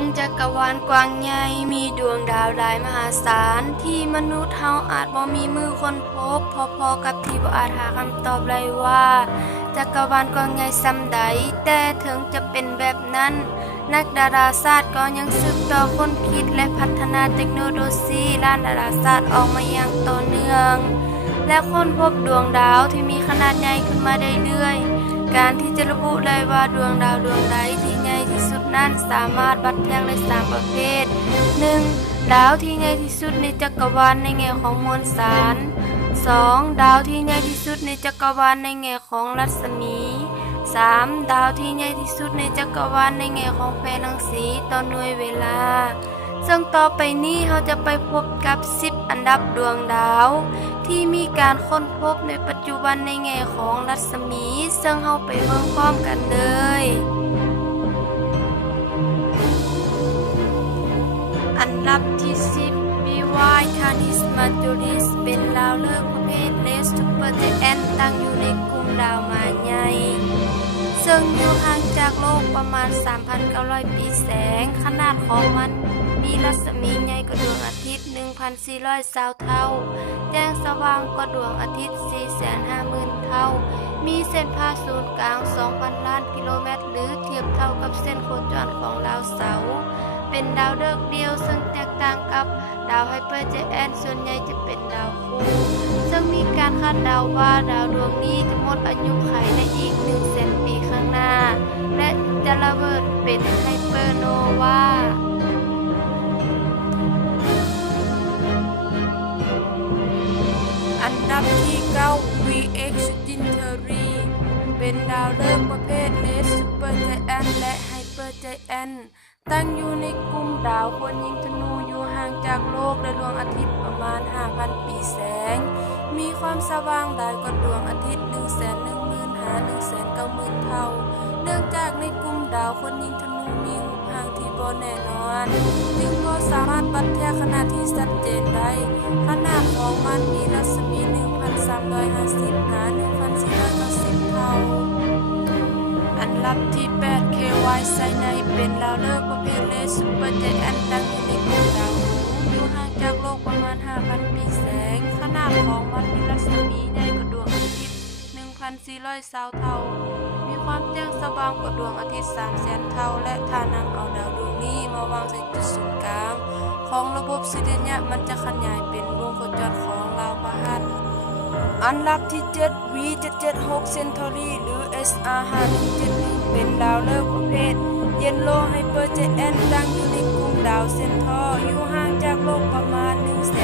งจักรวาลกว้างใหญ่มีดวงดาวหลายมหาศาลที่มนุษย์เฮาอาจบ่มีมือค้นพบพอๆกับที่บ่อาจหาคำตอบได้ว่าจักรวาลกว้างใหญ่ส่ำใดแต่ถึงจะเป็นแบบนั้นนักดาราศาสตร์ก็ยังสืบต่อค้นคิดและพัฒนาเทคโนโลยีด้านดาราศาสตร์ออกมาอย่างต่อเนื่องและค้นพบดวงดาวที่มีขนาดใหญ่ขึ้นมาเรื่อยๆการที่จะระบุได้ว่าดวงดาวดวงใดที่ใหญ่ที่สุดนั้นสามารถวัดแยกได้3ประเภท 1. ดาวที่ใหญ่ที่สุดในจักรวาลในแง่ของมวลสาร 2. ดาวที่ใหญ่ที่สุดในจักรวาลในแง่ของรัศมี 3. ดาวที่ใหญ่ที่สุดในจักรวาลในแง่ของแสงรังสีต่อหน่วยเวลาซึ่งต่อไปนี้เราจะไปพบกับ10อันดับดวงดาวที่มีการค้นพบในปัจจุบันในแง่ของรัศมีซึ่งเราไปเบิ่งพร้อมกันเลยอันดับที่10 BY Canis Majoris เป็นดาวฤกษ์ประเภท Red Supergiant ตั้งอยู่ในกลุ่มดาวมารใหญ่ซึ่งอยู่ห่างจากโลกประมาณ 3,900 ปีแสงขนาดของมันมีรัศมีใหญ่กว่าดวงอาทิตย์ 1,420 เท่าแจ้งสว่างกว่าดวงอาทิตย์ 450,000 เท่ามีเส้นผ่าศูนย์กลาง 2,000 ล้านกิโลเมตรหรือเทียบเท่ากับเส้นโคจรของดาวเสาร์เป็นดาวฤกษ์เดียวซึ่งแตกต่างกับดาวไฮเปอร์ไจแอนท์ส่วนใหญ่จะเป็นดาวคู่ซึ่งมีการคาดเดาว่าดาวดวงนี้จะหมดอายุขัยในอีก 100,000 ปีข้างหน้าและจะระเบิดเป็นไฮเปอร์โนวาอันดับที่9 VX Centauri เป็นดาวฤกษ์ประเภท Red Supergiant และ Hypergiant ตั้งอยู่ในกลุ่มดาวคนยิงธนูอยู่ห่างจากโลกและดวงอาทิตย์ประมาณ 5,000 ปีแสงมีความสว่างหลายกว่าดวงอาทิตย์ 1,10,000-190,000 เท่าเนื่องจากในกลุ่มดาวคนยิงธนูมีรูปร่างที่บ่แน่นอนจึงบ่สามารถวัดแยกขนาดที่ชัดเจนได้ขนาดของมันมีรัศมี 1,350-1,490 เท่าอันดับที่8 KY Cyanide เป็นดาวฤกษ์ประเภท Red Supergiant ตั้งอยู่ในกลุ่มดาวหนูอยู่ห่างจากโลกประมาณ 5,000 ปีแสงขนาดของมันมีรัศมีใหญ่กว่าดวงอาทิตย์ 1,420 เท่ามีความแจ้งสว่างกว่าดวงอาทิตย์ 300,000 เท่าและถ้านำเอาดาวดวงนี้มาวางใส่จุดศูนย์กลางของระบบสุริยะมันจะขยายเป็นวงโคจรของดาวพฤหัสอันดับที่7 V776 Centauri หรือ SR5171 เป็นดาวฤกษ์ประเภท Yellow Hypergiant ตั้งอยู่ในกลุ่มดาวเซนทอร์อยู่ห่างจากโลกประมาณ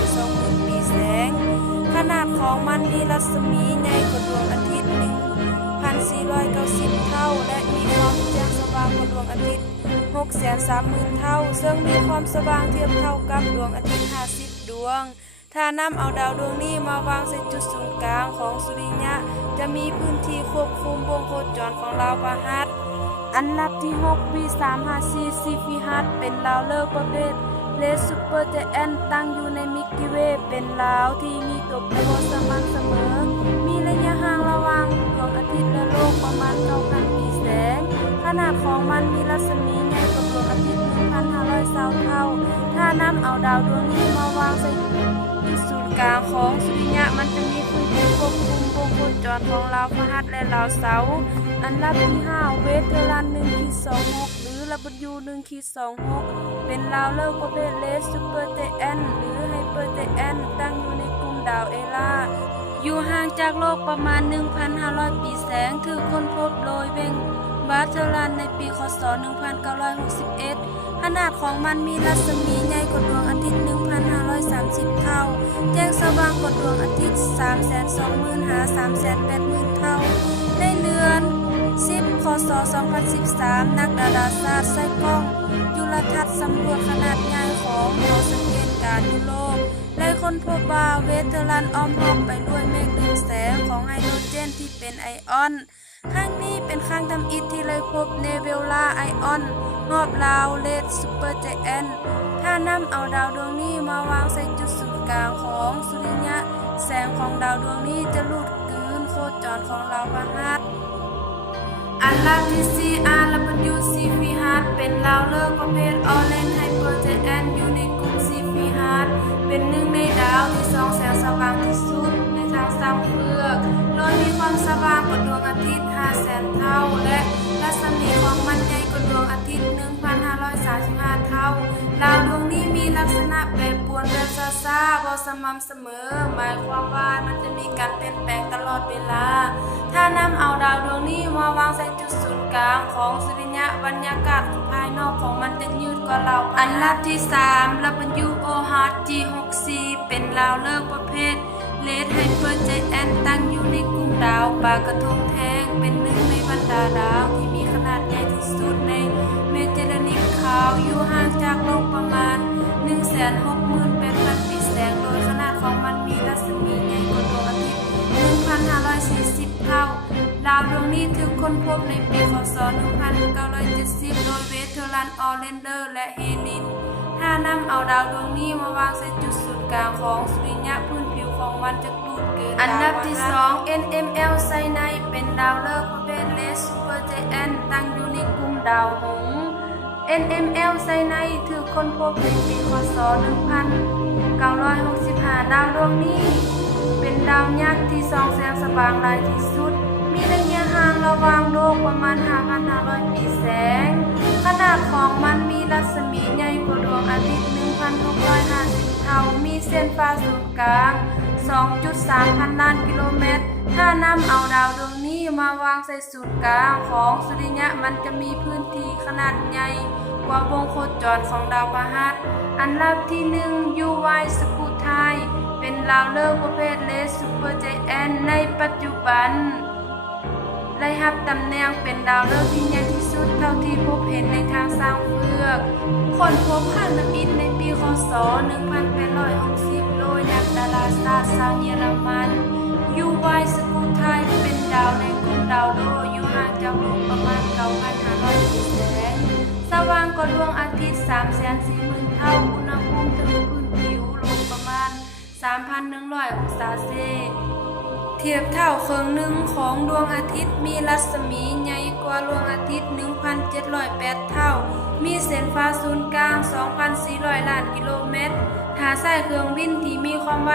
120,000 ปีแสงขนาดของมันมีรัศมีใหญ่กว่าดวงอาทิตย์ 1,490 เท่าและมีความแจ้งสว่างกว่าดวงอาทิตย์ 630,000 เท่าซึ่งมีความสว่างเทียบเท่ากับดวงอาทิตย์50 ดวงถ้านำเอาดาวดวงนี้มาวางใส่จุดศูนย์กลางของสุริยะจะมีพื้นที่ควบคุมวงโคจรของดาวพฤหัสอันดับที่6 V354 Cepheus เป็นดาวฤกษ์ประเภท Red Supergiant ตั้งอยู่ในมิลกี้เวย์เป็นดาวที่มีตัวโคสม่ำเสมอมีระยะห่างระหว่างดวงอาทิตย์และโลกประมาณ 9,000 ปีแสงขนาดของมันมีรัศมีใหญ่กว่าดวงอาทิตย์ 1,520 เท่าถ้านำเอาดาวดวงนี้มาวางใส่จุดศูนย์กลางของสุริยะมันจะมีพื้นที่ควบคุมวงโคจรของดาวพฤหัสและดาวเสาร์อันดับที่5 Veteran 1-26 หรือ W1-26 เป็นดาวฤกษ์ประเภท Red Supergiant หรือ Hypergiant ตั้งอยู่ในกลุ่มดาวเอล่าอยู่ห่างจากโลกประมาณ 1,500 ปีแสงถูกค้นพบโดยเวงบาเทอรันในปีคศ 1961 ขนาดของมันมีรัศมีใหญ่กว่าดวงอาทิตย์ 1,530 เท่าแจ้งสว่างกว่าดวงอาทิตย์ 320,000-380,000 เท่าในเดือน10 คศ 2013 นักดาราศาสตร์ใช้กล้องจุลทรรศน์สำรวจขนาดใหญ่ของหอสังเกตการณ์ยุโรปและค้นพบว่าเวเทอรันอ้อมรอบไปด้วยเมฆเรืองแสงของไฮโดรเจนที่เป็นไอออนครั้งนี้เป็นครั้งทำอิฐที่เลยพบเนเบล่าไอออนรอบดาวเรดซูเปอร์ไจแอนท์ถ้านำเอาดาวดวงนี้มาวางใส่จุดศูนย์กลางของสุริยะแสงของดาวดวงนี้จะลูดกลืนโคจรของดาวพฤหัสอันดับที่4 RWC Cepheus เป็นดาวฤกษ์ประเภท Orion ว่างที่สุดในทางสร้างเฟือกโดยมีความสว่างกว่าดวงอาทิตย์ 500,000 เท่าและรัศมีของมันใหญ่กว่าดวงอาทิตย์ 1,535 เท่าดาวดวงนี้มีลักษณะแปรปรวนแบบช้าๆบ่สม่ำเสมอหมายความว่ามันจะมีการเปลี่ยนแปลงตลอดเวลาถ้านำเอาดาวดวงนี้มาวางใส่จุดศูนย์กลางของสุริยะบรรยากาศภายนอกของมันจะยืดกว่าเราอันดับที่3 WOHG64 เป็นดาวฤกษ์ประเภทเลดไฮเปอร์ไจแอนท์ตั้งอยู่ในกลุ่มดาวปลากระทงแท่งเป็นหนึ่งในบรรดาดาวที่มีขนาดใหญ่ที่สุดในเมเจลานิกขาวอยู่ห่างจากโลกประมาณ 168,000 ปีแสงโดยขนาดของมันมีรัศมีใหญ่กว่าดวงอาทิตย์ 1,540 เท่าดาวดวงนี้ถูกค้นพบในปีค.ศ. 1970 โดยเวเทอรัน ออร์แลนเดอร์และเฮลินถ้านำเอาดาวดวงนี้มาวางใส่จุดศูนย์กลางของสุริยะพื้นผิวของมันจะดูดเกินอันดับที่2 NML ไซไนเป็นดาวฤกษ์ประเภทเลสซูเปอร์ไจแอนท์ตั้งอยู่ในกลุ่มดาวหงส์ NML ไซไนถูกค้นพบในปีค.ศ. 1965 ดาวดวงนี้เป็นดาวยักษ์ที่ส่องแสงสว่างหลายที่สุดมีระยะห่างระหว่างโลกประมาณ 5,500 ปีแสงขนาดของมันมีรัศมีใหญ่กว่าดวงอาทิตย์ 1,650 เท่ามีเส้นผ่าศูนย์กลาง 2.3 พันล้านกิโลเมตรถ้านำเอาดาวดวงนี้มาวางใส่ศูนย์กลางของสุริยะมันจะมีพื้นที่ขนาดใหญ่กว่าวงโคจรของดาวพฤหัสอันดับที่1 UY สกูไทเป็นดาวฤกษ์ประเภทเลสซูเปอร์ไจแอนท์ในปัจจุบันได้รับตำแหน่งเป็นดาวฤกษ์ที่ใหญ่ที่สุดเท่าที่พบเห็นในทางสร้างเฟือกค้นพบผ่านนักบินในปีค.ศ. 1860 โดยนักดาราศาสตร์ชาวเยอรมัน UY สกูไทเป็นดาวในกลุ่มดาวโลกอยู่ห่างจากโลกประมาณ 9,500 ปีแสงสว่างกว่าดวงอาทิตย์ 340,000 เท่าอุณหภูมิถึงพื้นผิวโลกประมาณ 3,100 องศาเซลเซียสเทียบเท่าครึ่งหนึ่งของดวงอาทิตย์มีรัศมีใหญ่กว่าดวงอาทิตย์ 1,708 เท่ามีเส้นผ่าศูนย์กลาง 2,400 ล้านกิโลเมตรถ้าใช้เครื่องบินที่มีความไว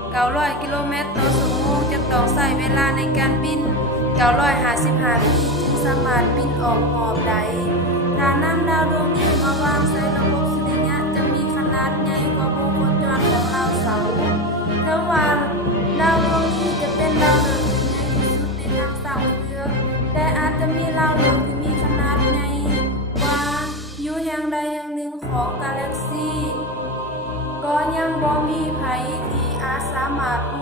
900 กิโลเมตรต่อชั่วโมงจะต้องใช้เวลาในการบิน955 ปีจึงสามารถบินออกหอบได้ถ้านำดาวดวงนี้มาวางใส่ระบบสุริยะจะมีขนาดใหญ่กว่าวงโคจรของดาวเสาร์เท่าว่าดาวดวงนี้จะเป็นดาวฤกษ์ที่ใหญ่ที่สุดในทางสร้างเฟือกแต่อาจจะมีดาวฤกษ์ที่มีขนาดใหญ่กว่าอยู่แห่งใดแห่งหนึ่งของกาแล็กซีก็ยังบ่มีไผที่อาจสามารถรู้